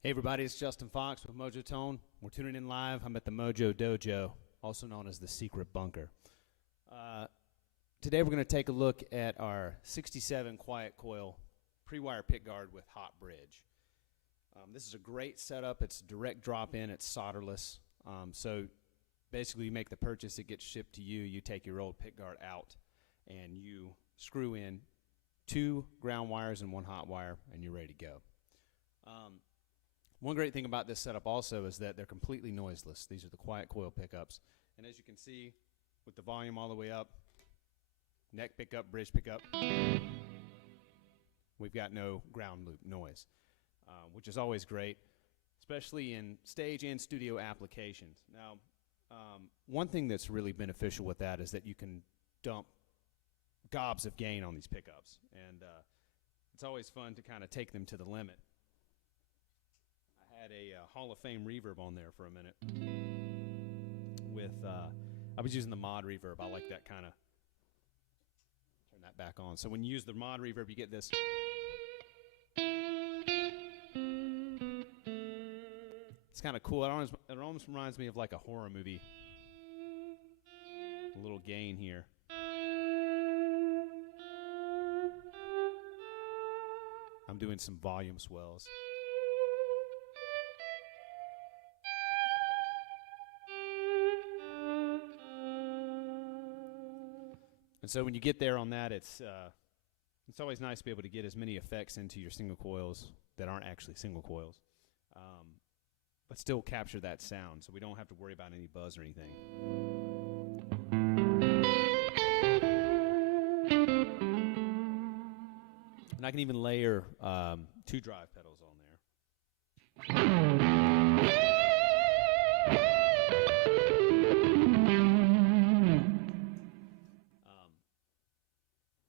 Hey everybody, it's Justin Fox with Mojo Tone. We're tuning in live. I'm at the Mojo Dojo, also known as the Secret Bunker. Today we're going to take a look at our 67 Quiet Coil pre-wire pickguard with hot bridge. This is a great setup. It's direct drop-in. It's solderless. So basically you make the purchase, it gets shipped to you. You take your old pickguard out and you screw in 2 ground wires and 1 hot wire and you're ready to go. One great thing about this setup also is that they're completely noiseless. These are the Quiet Coil pickups. And as you can see, with the volume all the way up, neck pickup, bridge pickup, we've got no ground loop noise, which is always great, especially in stage and studio applications. Now, one thing that's really beneficial with that is that you can dump gobs of gain on these pickups. And it's always fun to kind of take them to the limit. Had a Hall of Fame reverb on there for a minute with I was using the mod reverb. I like that kind of, turn that back on. So when you use the mod reverb, you get this. It's kind of cool. It almost reminds me of like a horror movie. A little gain here. I'm doing some volume swells. And so when you get there on that, it's always nice to be able to get as many effects into your single coils that aren't actually single coils, but still capture that sound so we don't have to worry about any buzz or anything. And I can even layer 2 drive pedals on there.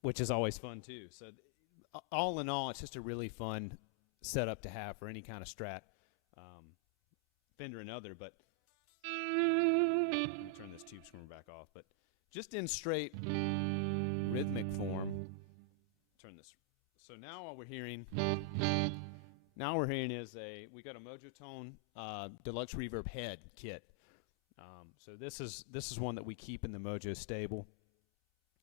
Which is always fun too. So all in all, it's just a really fun setup to have for any kind of Strat, Fender and other. But let me turn this tube screamer back off. But just in straight rhythmic form, turn this. So now what we're hearing, is we got a Mojo Tone Deluxe Reverb Head kit. So this is one that we keep in the Mojo stable.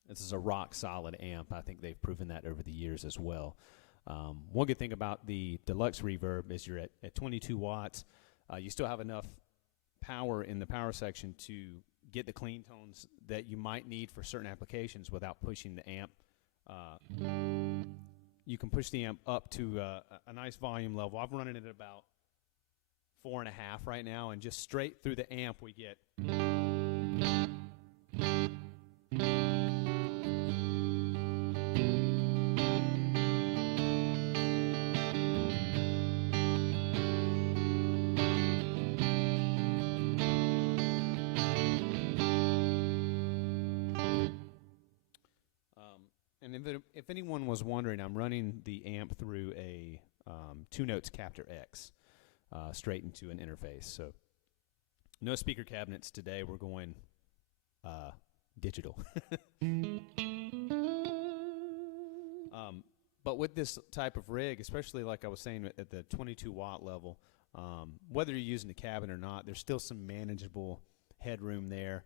This is a rock solid amp. I think they've proven that over the years as well. One good thing about the Deluxe Reverb is you're at 22 watts. You still have enough power in the power section to get the clean tones that you might need for certain applications without pushing the amp. You can push the amp up to a nice volume level. I'm running it at about 4.5 right now, and just straight through the amp we get. And if anyone was wondering, I'm running the amp through a 2-Notes Captor X straight into an interface. So no speaker cabinets today. We're going digital. But with this type of rig, especially like I was saying at the 22 watt level, whether you're using the cabin or not, there's still some manageable headroom there.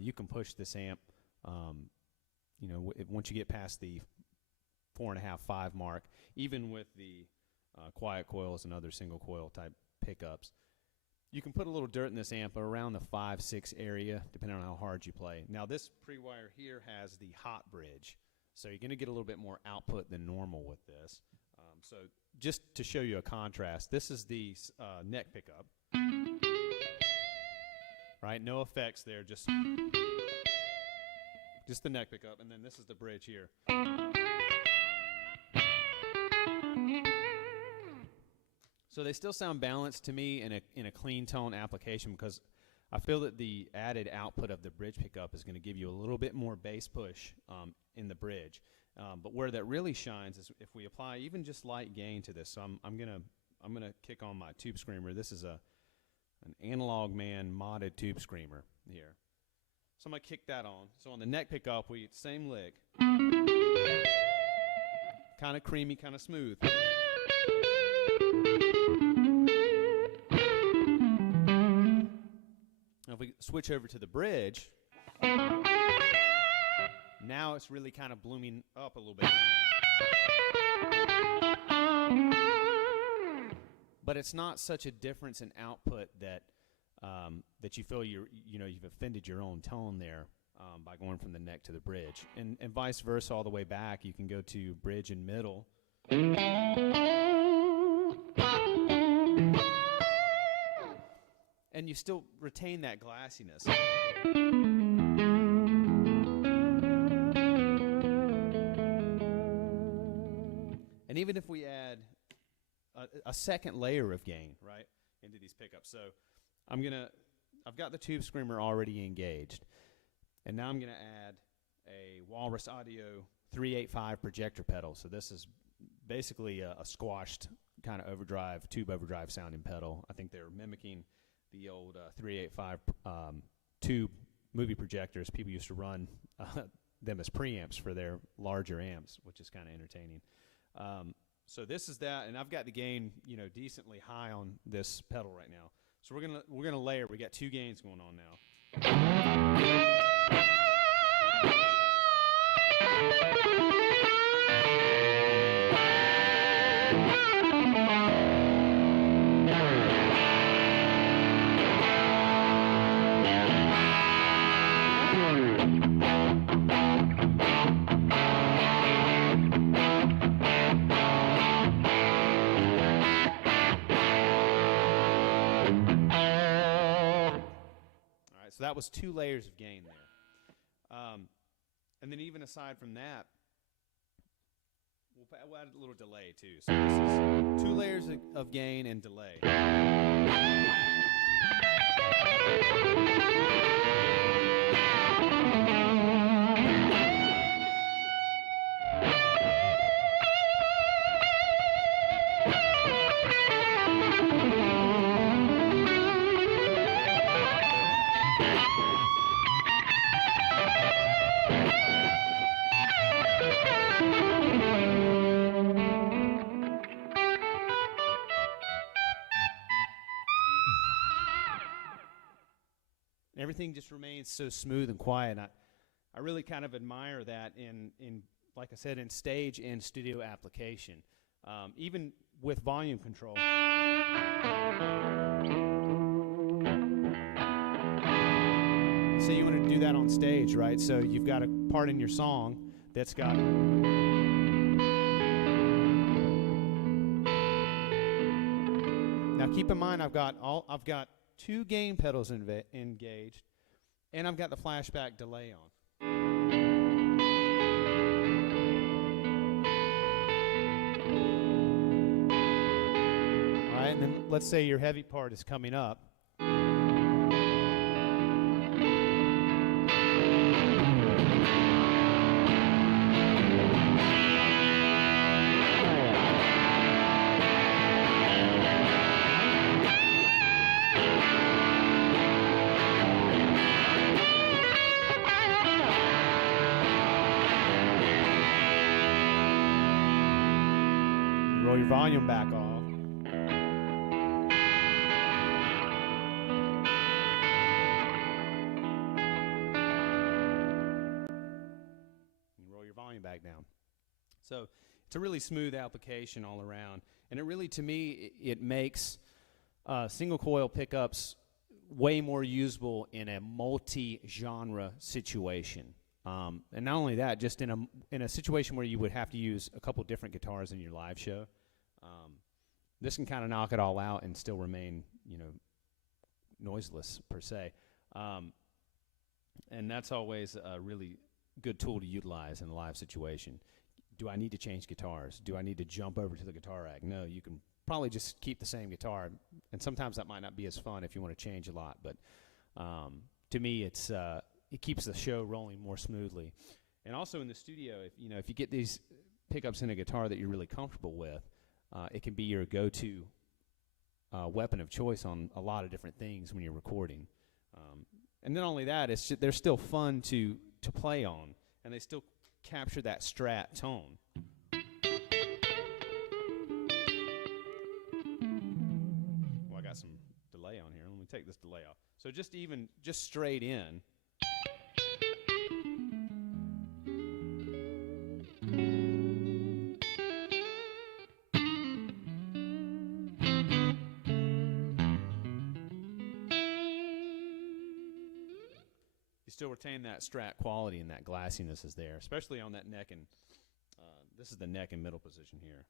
you can push this amp, you know, once you get past the 4.5, 5 mark, even with the quiet coils and other single coil type pickups, you can put a little dirt in this amp around the 5, 6 area, depending on how hard you play. Now, this pre-wire here has the hot bridge, so you're going to get a little bit more output than normal with this. So just to show you a contrast, this is the neck pickup. Right, no effects there, just the neck pickup, and then this is the bridge here. So they still sound balanced to me in a clean tone application, because I feel that the added output of the bridge pickup is going to give you a little bit more bass push in the bridge. But where that really shines is if we apply even just light gain to this. So I'm gonna kick on my tube screamer. This is an Analog Man modded tube screamer here. So I'm gonna kick that on. So on the neck pickup, we same lick, kind of creamy, kind of smooth. Now if we switch over to the bridge, now it's really kind of blooming up a little bit. But it's not such a difference in output that that you feel you've offended your own tone there by going from the neck to the bridge, and vice versa all the way back. You can go to bridge and middle, and you still retain that glassiness. And even if we add a second layer of gain, right, into these pickups. So I've got the tube screamer already engaged, and now I'm going to add a Walrus Audio 385 projector pedal. So this is basically a squashed kind of overdrive, tube overdrive sounding pedal. I think they're mimicking the old 385 tube movie projectors. People used to run them as preamps for their larger amps, which is kind of entertaining. So this is that, and I've got the gain, decently high on this pedal right now. So we're gonna layer. We got 2 gains going on now. So that was 2 layers of gain there. And then even aside from that, we'll add a little delay too. So this is 2 layers of gain and delay. Everything just remains so smooth and quiet. I really kind of admire that in like I said, in stage and studio application, even with volume control. Say you want to do that on stage, right? So you've got a part in your song that's got now. Keep in mind, I've got 2 gain pedals engaged, and I've got the flashback delay on. All right, and then let's say your heavy part is coming up. Roll your volume back off. So it's a really smooth application all around. And it really, to me, it makes single coil pickups way more usable in a multi-genre situation. And not only that, just in a situation where you would have to use a couple different guitars in your live show, this can kind of knock it all out and still remain, noiseless per se. And that's always a really good tool to utilize in a live situation. Do I need to change guitars? Do I need to jump over to the guitar rack? No, you can probably just keep the same guitar. And sometimes that might not be as fun if you want to change a lot. But to me, it keeps the show rolling more smoothly. And also in the studio, if you get these pickups in a guitar that you're really comfortable with, it can be your go-to weapon of choice on a lot of different things when you're recording. And not only that, they're still fun to play on, and they still capture that Strat tone. Well, I got some delay on here. Let me take this delay off. So just straight in. Still retain that Strat quality, and that glassiness is there, especially on that neck, and this is the neck and middle position here.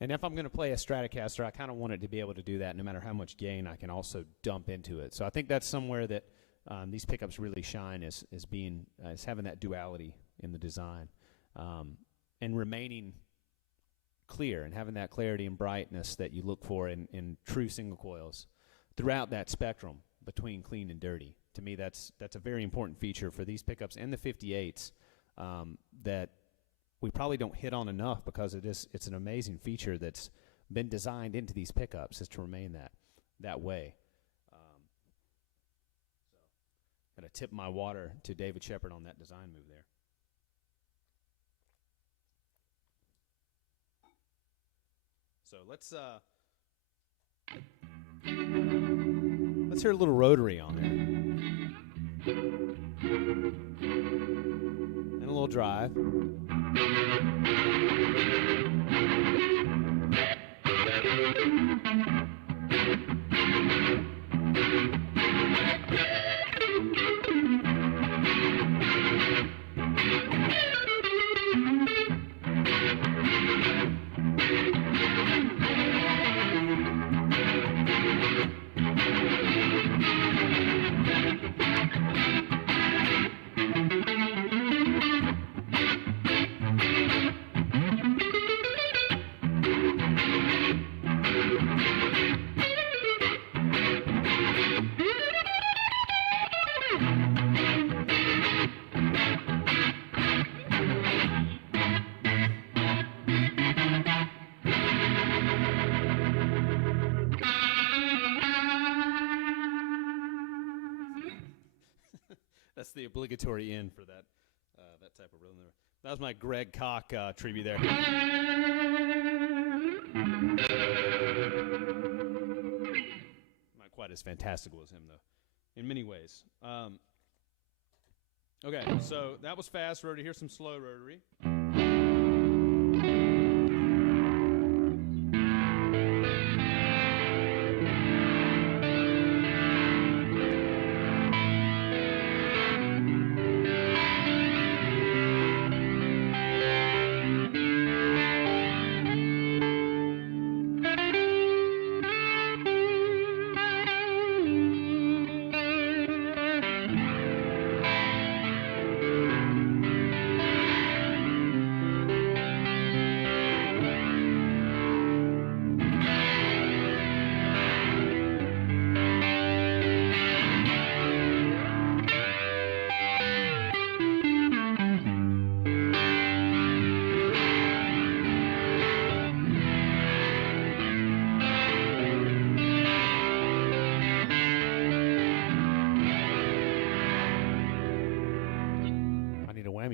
And if I'm going to play a Stratocaster, I kind of want it to be able to do that no matter how much gain I can also dump into it. So I think that's somewhere that these pickups really shine, is having that duality in the design, and remaining clear and having that clarity and brightness that you look for in true single coils throughout that spectrum between clean and dirty. To me, that's a very important feature for these pickups and the 58s that we probably don't hit on enough, because it's an amazing feature that's been designed into these pickups, is to remain that way. So gotta tip my water to David Shepard on that design move there. So let's hear a little rotary on there. And a little drive. That's the obligatory end for that type of rhythm there. That was my Greg Koch tribute there. Not quite as fantastical as him, though, in many ways. Okay, so that was fast rotary. Here's some slow rotary.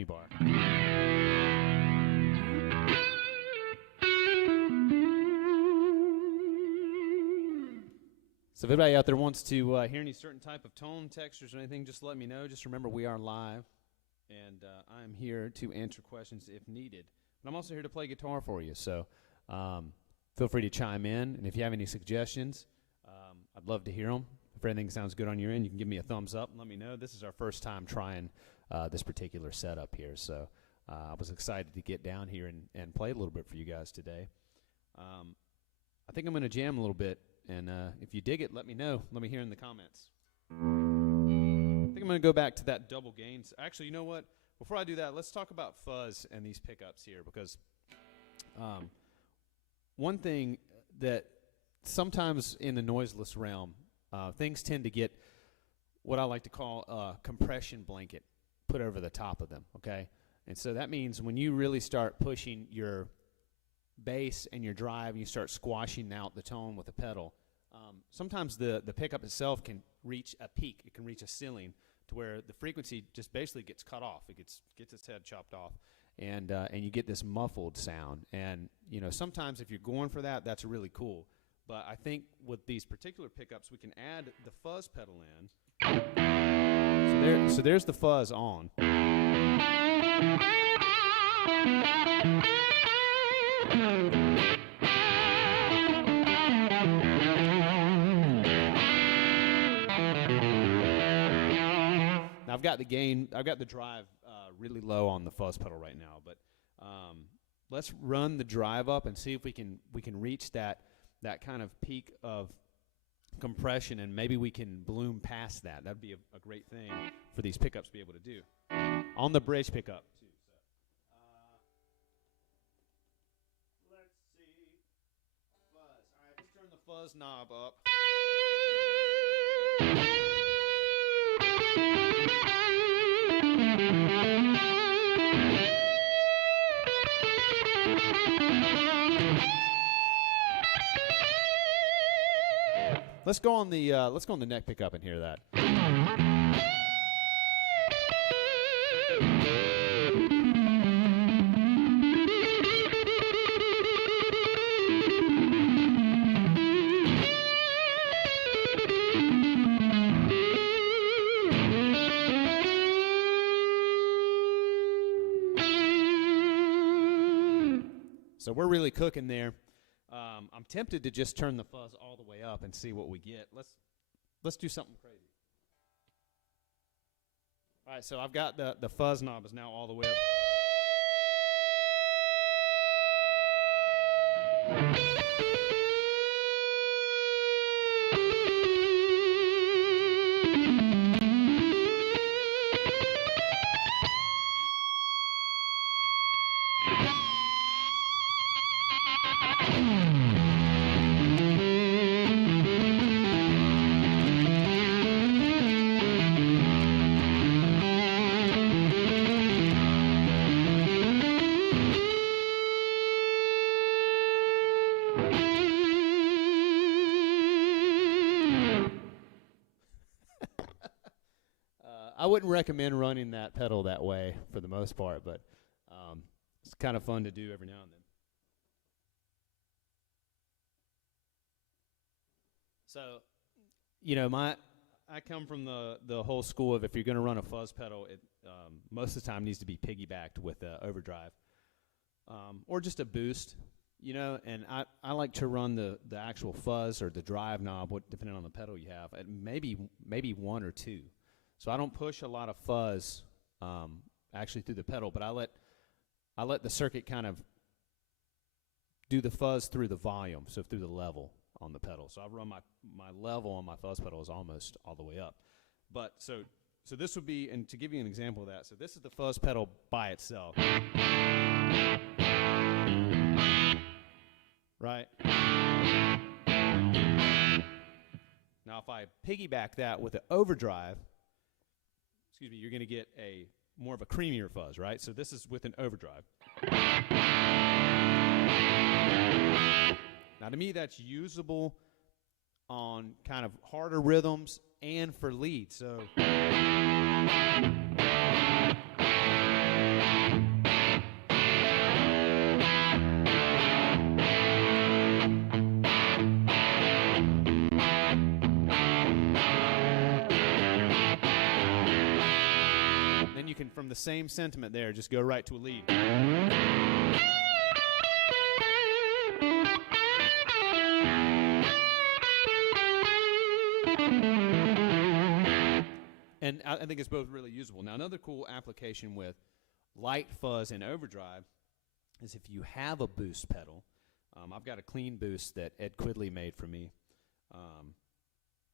bar. So if anybody out there wants to hear any certain type of tone, textures, or anything, just let me know. Just remember, we are live, and I'm here to answer questions if needed. But I'm also here to play guitar for you, so feel free to chime in. And if you have any suggestions, I'd love to hear them. If anything sounds good on your end, you can give me a thumbs up and let me know. This is our first time trying this particular setup here, so I was excited to get down here and play a little bit for you guys today. I think I'm going to jam a little bit. And if you dig it, let me know. Let me hear in the comments. I think I'm going to go back to that double gains. Actually, you know what? Before I do that, let's talk about fuzz and these pickups here, because one thing that sometimes in the noiseless realm, things tend to get what I like to call a compression blanket put over the top of them, okay? And so that means when you really start pushing your bass and your drive, and you start squashing out the tone with the pedal, sometimes the pickup itself can reach a peak. It can reach a ceiling to where the frequency just basically gets cut off. It gets its head chopped off, and you get this muffled sound. And you know, sometimes if you're going for that, that's really cool. But I think with these particular pickups, we can add the fuzz pedal in. So there's the fuzz on. Now I've got the drive really low on the fuzz pedal right now, but let's run the drive up and see if we can reach that kind of peak of compression, and maybe we can bloom past that. That'd be a great thing for these pickups to be able to do on the bridge pickup. Fuzz knob up. Let's go on the neck pickup and hear that. So we're really cooking there. I'm tempted to just turn the fuzz all the way up and see what we get. Let's do something crazy. All right, so I've got the fuzz knob is now all the way up. I wouldn't recommend running that pedal that way for the most part, but it's kind of fun to do every now and then. So, you know, I come from the whole school of, if you're going to run a fuzz pedal, it most of the time needs to be piggybacked with overdrive or just a boost, you know. And I like to run the actual fuzz or the drive knob, depending on the pedal you have, at maybe one or two. So I don't push a lot of fuzz actually through the pedal, but I let the circuit kind of do the fuzz through the volume, so through the level on the pedal. So I run my level on my fuzz pedal is almost all the way up. But so this would be, and to give you an example of that, so this is the fuzz pedal by itself. Right? Now if I piggyback that with the overdrive, you're going to get more of a creamier fuzz, right? So this is with an overdrive. Now to me, that's usable on kind of harder rhythms and for lead. So can, from the same sentiment there, just go right to a lead. And I think it's both really usable. Now, another cool application with light fuzz and overdrive is if you have a boost pedal. I've got a clean boost that Ed Quidley made for me.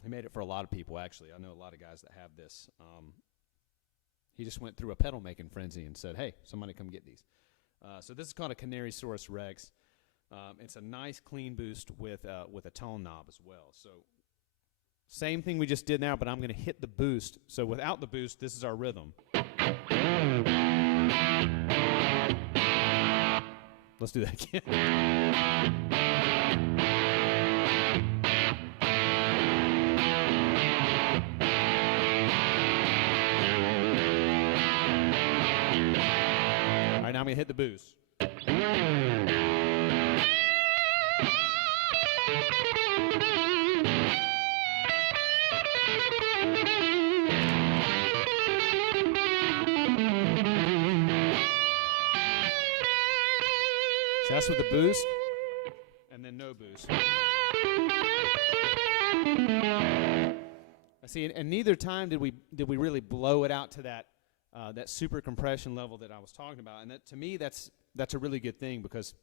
He made it for a lot of people, actually. I know a lot of guys that have this. He just went through a pedal making frenzy and said, hey, somebody come get these. So this is called a Canarysaurus Rex. It's a nice clean boost with a tone knob as well. So same thing we just did now, but I'm going to hit the boost. So without the boost, this is our rhythm. Let's do that again. All right, now I'm going to hit the boost. So that's with the boost, and then no boost. I see, and neither time did we really blow it out to that super compression level that I was talking about. And that, to me, that's a really good thing, because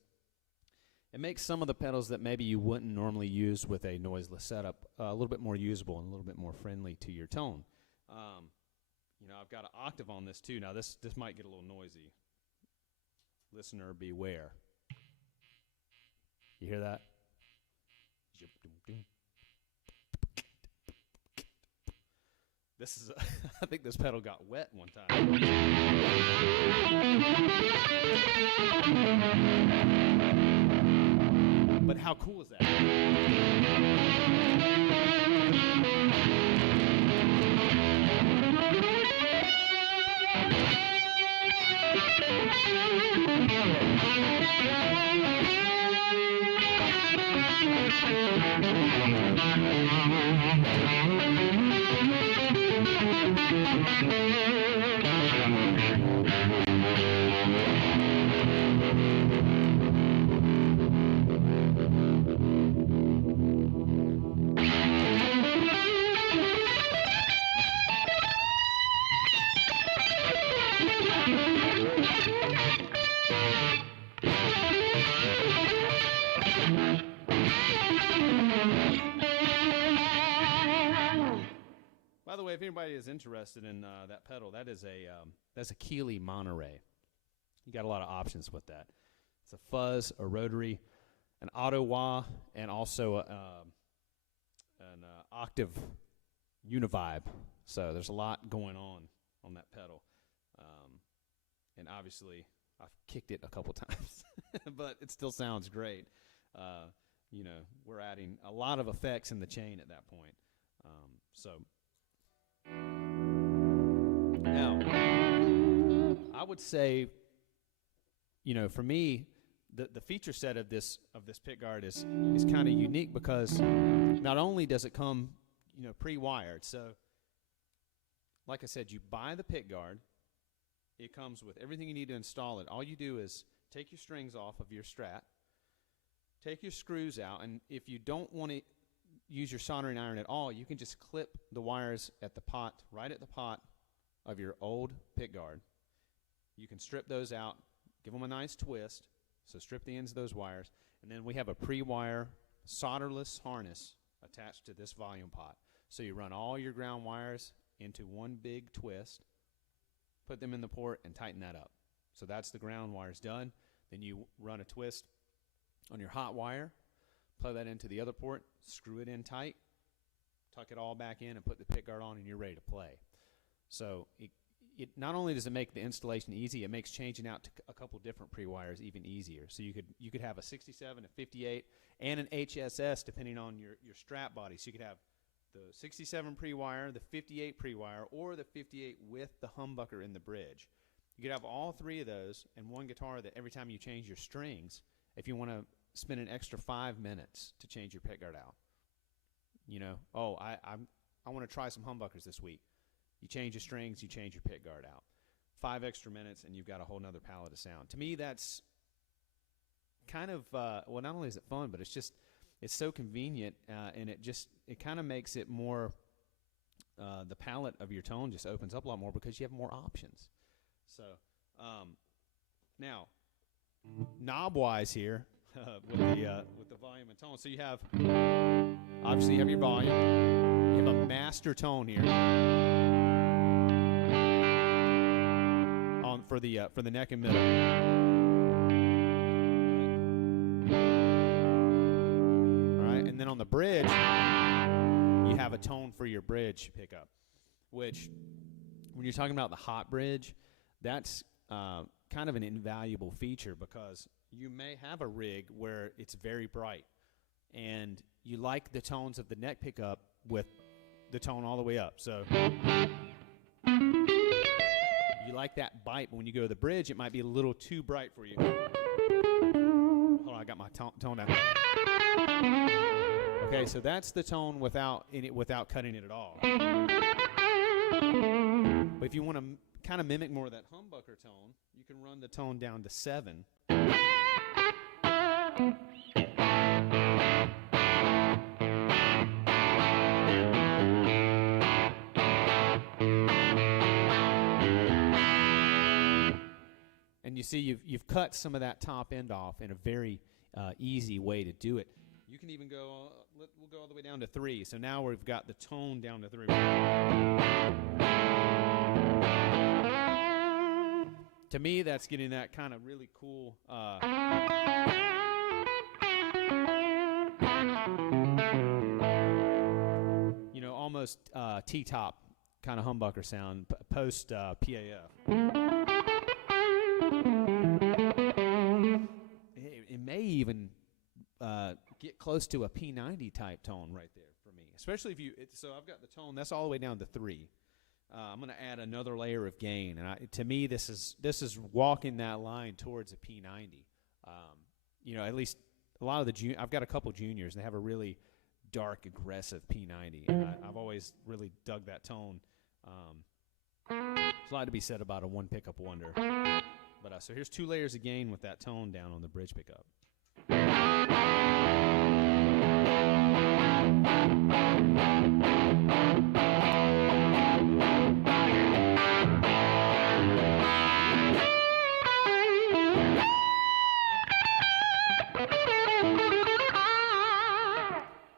it makes some of the pedals that maybe you wouldn't normally use with a noiseless setup a little bit more usable and a little bit more friendly to your tone. I've got an octave on this too. Now this might get a little noisy. Listener, beware. You hear that? This is, I think this pedal got wet one time. But how cool is that? By the way, if anybody is interested in that pedal, that's a Keeley Monterey. You got a lot of options with that. It's a fuzz, a rotary, an auto wah, and also an octave univibe. So there's a lot going on that pedal. And obviously, I've kicked it a couple times, but it still sounds great. We're adding a lot of effects in the chain at that point. Now, I would say, for me, the feature set of this pickguard is kind of unique, because not only does it come, pre-wired. So, like I said, you buy the pickguard. It comes with everything you need to install it. All you do is take your strings off of your Strat, take your screws out, and if you don't want to use your soldering iron at all, you can just clip the wires at the pot, right at the pot of your old pickguard. You can strip those out, give them a nice twist, so strip the ends of those wires, and then we have a pre-wire solderless harness attached to this volume pot. So you run all your ground wires into one big twist, put them in the port, and tighten that up. So that's the ground wires done. Then you run a twist on your hot wire, plug that into the other port, screw it in tight, tuck it all back in, and put the pickguard on, and you're ready to play. So it not only does it make the installation easy, it makes changing out to a couple different pre-wires even easier. So you could have a 67, a 58, and an HSS depending on your Strat body. So you could have the 67 pre-wire, the 58 pre-wire, or the 58 with the humbucker in the bridge. You could have all three of those in one guitar that every time you change your strings, if you want to spend an extra 5 minutes to change your pickguard out. I want to try some humbuckers this week. You change your strings, you change your pickguard out. 5 extra minutes, and you've got a whole nother palette of sound. To me, that's kind of well, not only is it fun, but it's so convenient, and it kind of makes it more. The palette of your tone just opens up a lot more because you have more options. So now, knob-wise here with the volume and tone. So you have obviously you have your volume. You have a master tone here on for the neck and middle. All right, and then on the bridge, you have a tone for your bridge pickup, which when you're talking about the hot bridge, that's kind of an invaluable feature because you may have a rig where it's very bright and you like the tones of the neck pickup with the tone all the way up. So you like that bite, but when you go to the bridge, it might be a little too bright for you. Hold on, I got my tone down. Okay, so that's the tone without cutting it at all. But if you want to kind of mimic more of that humbucker tone, you can run the tone down to 7. And you see you've cut some of that top end off in a very easy way to do it. You can even go, we'll go all the way down to 3. So now we've got the tone down to 3. To me, that's getting that kind of really cool, almost T-top kind of humbucker sound post PAF. It may even get close to a P90 type tone right there for me, especially if so I've got the tone that's all the way down to 3. I'm going to add another layer of gain, and to me this is walking that line towards a P90. At least a lot of I've got a couple juniors, and they have a really dark, aggressive P90, and I've always really dug that tone. There's a lot to be said about a one pickup wonder. But so here's 2 layers of gain with that tone down on the bridge pickup.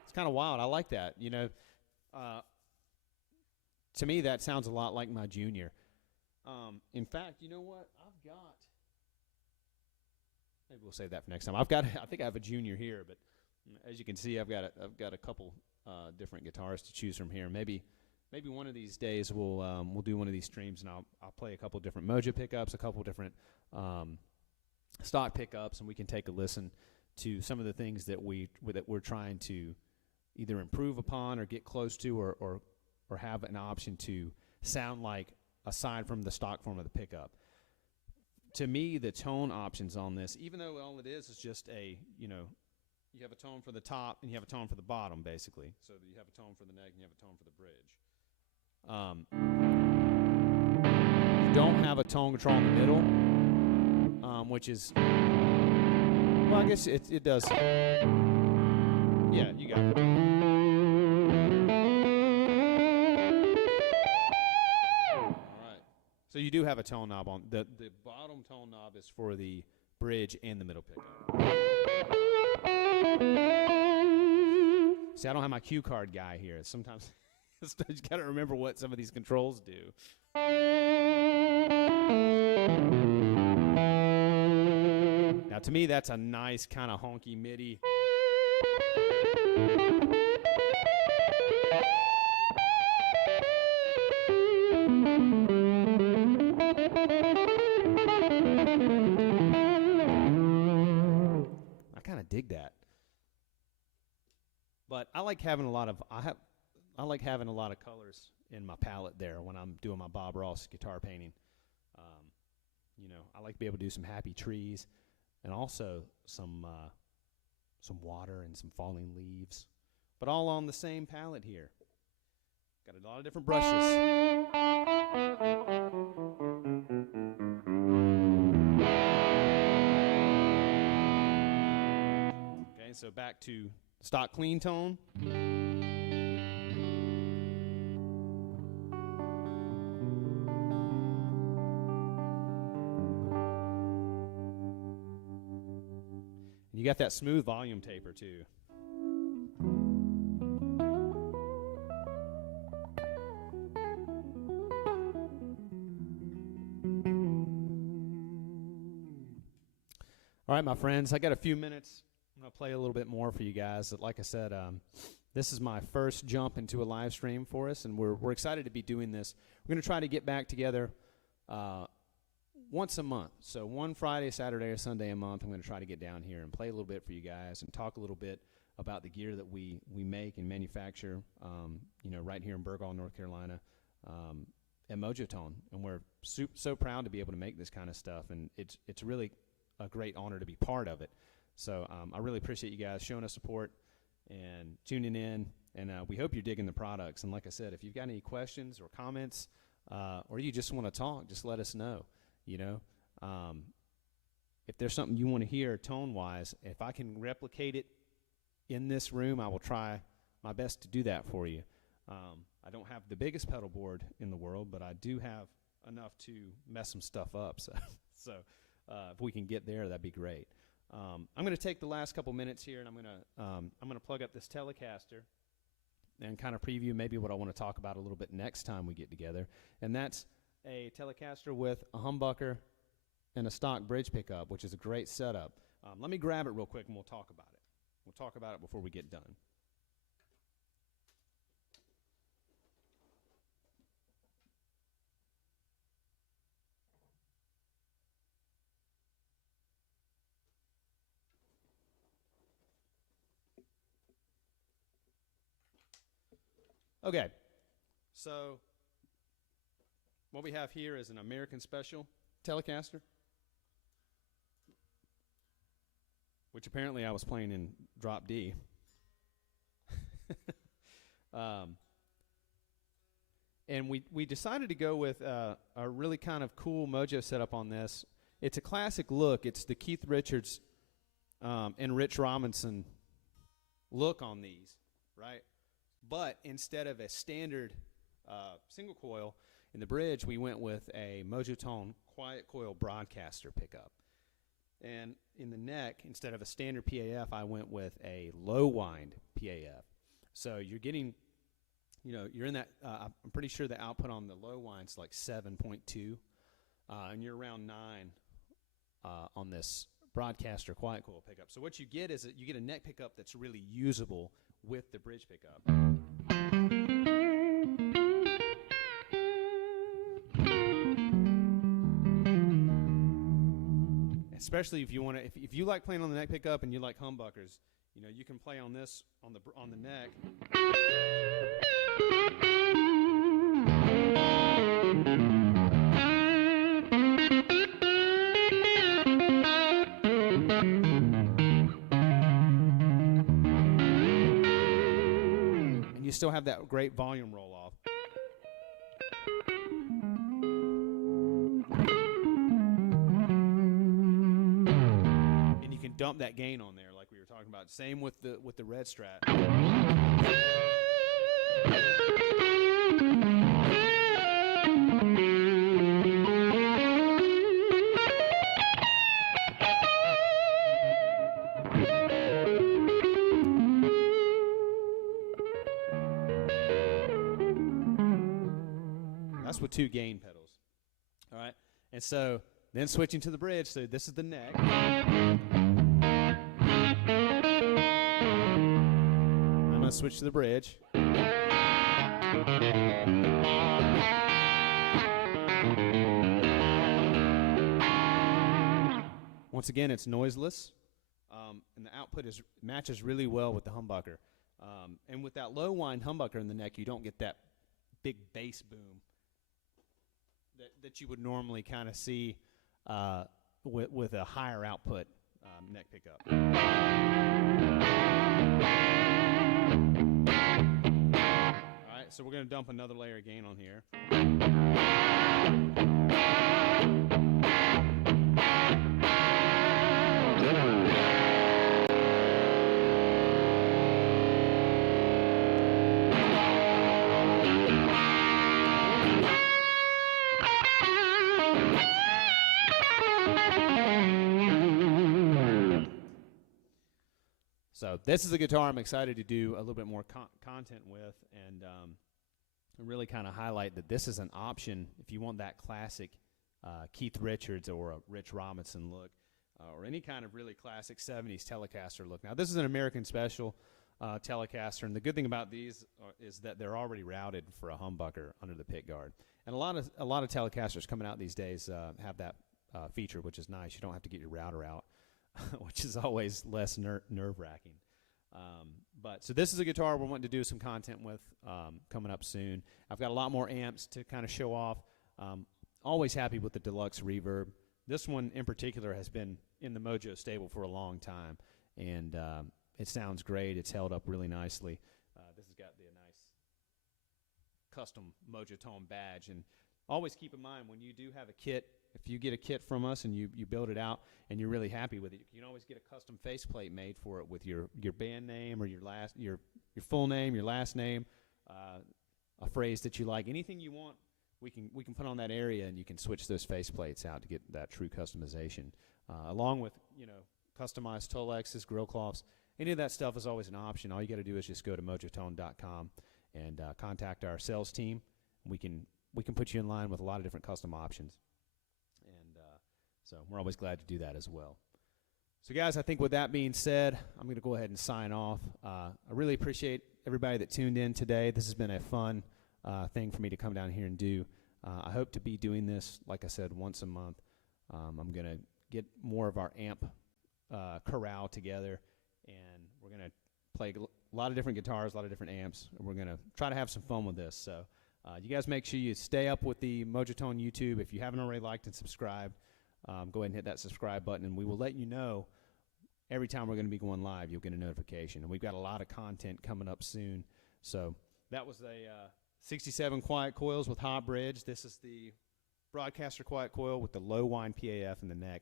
It's kind of wild. I like that. To me, that sounds a lot like my junior. In fact, you know what? I've got. Maybe we'll save that for next time. I think I have a junior here, but as you can see, I've got a couple different guitars to choose from here. Maybe one of these days we'll do one of these streams, and I'll play a couple different Mojo pickups, a couple different stock pickups, and we can take a listen to some of the things that we're trying to either improve upon or get close to, or have an option to sound like aside from the stock form of the pickup. To me, the tone options on this, even though all it is just you have a tone for the top and you have a tone for the bottom, basically. So you have a tone for the neck and you have a tone for the bridge. You don't have a tone control in the middle, which is, well, I guess it does. Yeah, you got it. So you do have a tone knob on. The bottom tone knob is for the bridge and the middle pickup. See, I don't have my cue card guy here. Sometimes you got to remember what some of these controls do. Now, to me, that's a nice kind of honky MIDI. Dig that, but I like having a lot of colors in my palette there when I'm doing my Bob Ross guitar painting. I like to be able to do some happy trees, and also some water and some falling leaves, but all on the same palette here. Got a lot of different brushes. so back to stock clean tone. You got that smooth volume taper too. All right, my friends, I got a few minutes. I'm going to play a little bit more for you guys. Like I said, this is my first jump into a live stream for us, and we're excited to be doing this. We're going to try to get back together once a month. So one Friday, Saturday, or Sunday a month, I'm going to try to get down here and play a little bit for you guys and talk a little bit about the gear that we make and manufacture, right here in Burgaw, North Carolina, at Mojo Tone. And we're so proud to be able to make this kind of stuff, and it's really a great honor to be part of it. So I really appreciate you guys showing us support and tuning in, and we hope you're digging the products. And like I said, if you've got any questions or comments, or you just want to talk, just let us know. If there's something you want to hear tone-wise, if I can replicate it in this room, I will try my best to do that for you. I don't have the biggest pedal board in the world, but I do have enough to mess some stuff up. So if we can get there, that'd be great. I'm going to take the last couple minutes here, and I'm going to plug up this Telecaster and kind of preview maybe what I want to talk about a little bit next time we get together. And that's a Telecaster with a humbucker and a stock bridge pickup, which is a great setup. Let me grab it real quick, and we'll talk about it. We'll talk about it before we get done. Okay, so what we have here is an American Special Telecaster, which apparently I was playing in drop D. And we decided to go with a really kind of cool Mojo setup on this. It's a classic look. It's the Keith Richards and Rich Robinson look on these, right? But instead of a standard single coil in the bridge, we went with a Mojo Tone Quiet Coil Broadcaster pickup. And in the neck, instead of a standard PAF, I went with a low wind PAF. So you're getting, you're in that, I'm pretty sure the output on the low wind's like 7.2, and you're around 9 on this Broadcaster Quiet Coil pickup. So what you get is you get a neck pickup that's really usable with the bridge pickup. Especially if you want to, if you like playing on the neck pickup and you like humbuckers, you can play on this on the neck. And you still have that great volume roll off. Dump that gain on there like we were talking about. Same with the red Strat. That's with 2 gain pedals. All right. And so then switching to the bridge, so this is the neck. Switch to the bridge. Once again, it's noiseless, and the output matches really well with the humbucker. And with that low wind humbucker in the neck, you don't get that big bass boom that you would normally kind of see with a higher output neck pickup. Alright, so we're going to dump another layer of gain on here. this is a guitar I'm excited to do a little bit more content with, and really kind of highlight that this is an option if you want that classic Keith Richards or a Rich Robinson look, or any kind of really classic 70s Telecaster look. Now, this is an American special Telecaster, and the good thing about these is that they're already routed for a humbucker under the pick guard. And a lot of Telecasters coming out these days have that feature, which is nice. You don't have to get your router out, which is always less nerve-wracking. But so this is a guitar we're wanting to do some content with coming up soon. I've got a lot more amps to kind of show off. Always happy with the deluxe reverb. This one in particular has been in the Mojo stable for a long time, and it sounds great. It's held up really nicely. This has got the nice custom Mojo Tone badge. And always keep in mind, when you do have a kit, if you get a kit from us and you build it out and you're really happy with it, you can always get a custom faceplate made for it with your band name or your full name, your last name, a phrase that you like. Anything you want, we can put on that area, and you can switch those faceplates out to get that true customization. Along with, customized Tolexes, grill cloths. Any of that stuff is always an option. All you got to do is just go to mojotone.com and contact our sales team. We can put you in line with a lot of different custom options. So we're always glad to do that as well. So, guys, I think with that being said, I'm going to go ahead and sign off. I really appreciate everybody that tuned in today. This has been a fun thing for me to come down here and do. I hope to be doing this, like I said, once a month. I'm going to get more of our amp corral together, and we're going to play a lot of different guitars, a lot of different amps, and we're going to try to have some fun with this. So you guys make sure you stay up with the Mojo Tone YouTube. If you haven't already liked and subscribed, go ahead and hit that subscribe button, and we will let you know every time we're going to be going live. You'll get a notification, and we've got a lot of content coming up soon. So that was a 67 Quiet Coils with hot bridge. This is the Broadcaster Quiet Coil with the low whine PAF in the neck.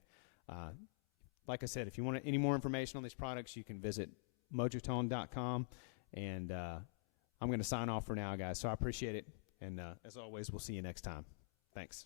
Like I said, if you want any more information on these products, you can visit mojotone.com, and I'm going to sign off for now, guys. So I appreciate it, and as always, we'll see you next time. Thanks.